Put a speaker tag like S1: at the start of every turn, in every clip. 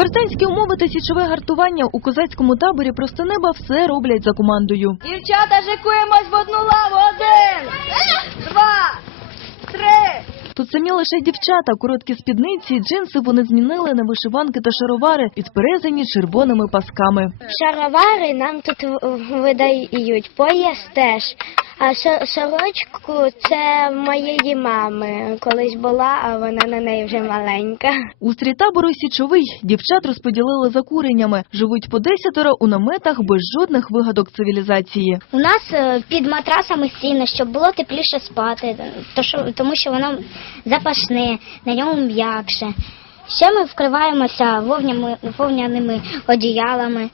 S1: Спартанські умови та січове гартування у козацькому таборі просто неба все роблять за командою.
S2: Дівчата, жикуємось в одну лаву. Один, два, три.
S1: Тут самі лише дівчата, короткі спідниці і джинси вони змінили на вишиванки та шаровари, підперезані червоними пасками.
S3: Шаровари нам тут видають, пояс теж. А сорочку це моєї мами колись була, а вона на неї вже маленька.
S1: Устрій табору січовий дівчат розподілили за куреннями. Живуть по десятеро у наметах без жодних вигадок цивілізації.
S3: У нас е, під матрасами стіни, щоб було тепліше спати, то тому що воно запашне, на ньому м'якше. Ще ми вкриваємося вовняними одіялами.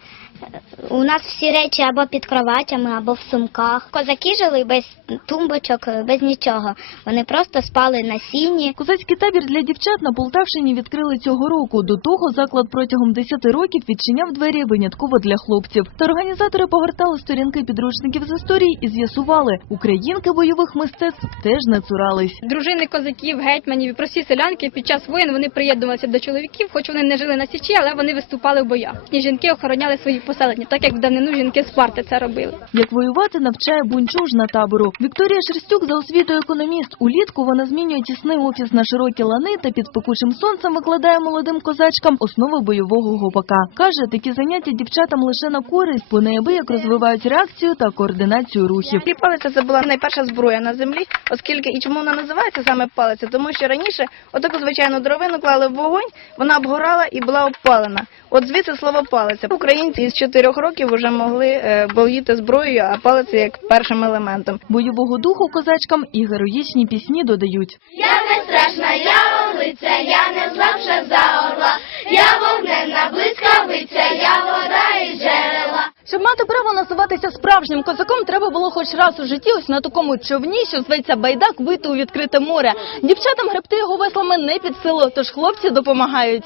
S3: У нас всі речі або під кроватями, або в сумках. Козаки жили без тумбочок, без нічого. Вони просто спали на сіні.
S1: Козацький табір для дівчат на Полтавщині відкрили цього року. До того заклад протягом 10 років відчиняв двері винятково для хлопців. Та організатори погортали сторінки підручників з історії і з'ясували, українки бойових мистецтв теж не цурались.
S4: Дружини козаків, гетьманів і прості селянки під час воєн вони приєднувалися до чоловіків, хоч вони не жили на січі, але вони виступали в боях. І жінки охороняли свої поселення, так як в давнину жінки з Спарти це робили.
S1: Як воювати навчає бунчужна табору. Вікторія Шерстюк за освітою економіст. Улітку вона змінює тісний офіс на широкі лани та під пекучим сонцем викладає молодим козачкам основи бойового гопака. Каже, такі заняття дівчатам лише на користь, бо неабияк розвивають реакцію та координацію рухів.
S2: І палиця це була найперша зброя на землі, оскільки і чому вона називається саме палиця? Тому що раніше отаку звичайну дровину клали в вогонь, вона обгорала і була обпалена. От звідси слово палиця. Українці із чотирьох років вже могли е, боліти зброєю, а палиця як першим елементом.
S1: Бойового духу козачкам і героїчні пісні додають.
S3: Я не страшна, я орлиця, я не слабша за орла, я вогненна блискавиця, я вода і джерела.
S5: Щоб мати право називатися справжнім козаком, треба було хоч раз у житті ось на такому човні, що зветься байдак, вийти у відкрите море. Дівчатам гребти його веслами не під силу, тож хлопці допомагають.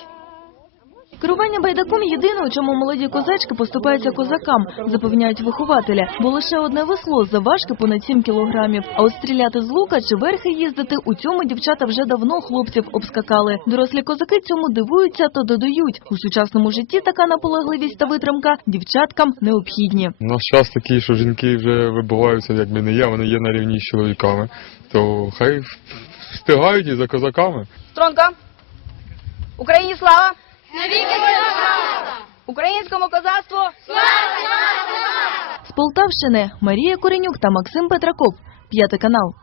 S1: Керування байдаком єдине, у чому молоді козачки поступаються козакам, запевняють вихователя, бо лише одне весло заважки понад 7 кілограмів. А от стріляти з лука чи верхи їздити у цьому дівчата вже давно хлопців обскакали. Дорослі козаки цьому дивуються та додають. У сучасному житті така наполегливість та витримка дівчаткам необхідні.
S6: У нас час такий, що жінки вже вибиваються, якби не я, вони є на рівні з чоловіками. То хай встигають і за козаками.
S2: Стронка! Україні слава! Українському козацтву!
S1: З Полтавщини Марія Коренюк та Максим Петраков. П'ятий канал.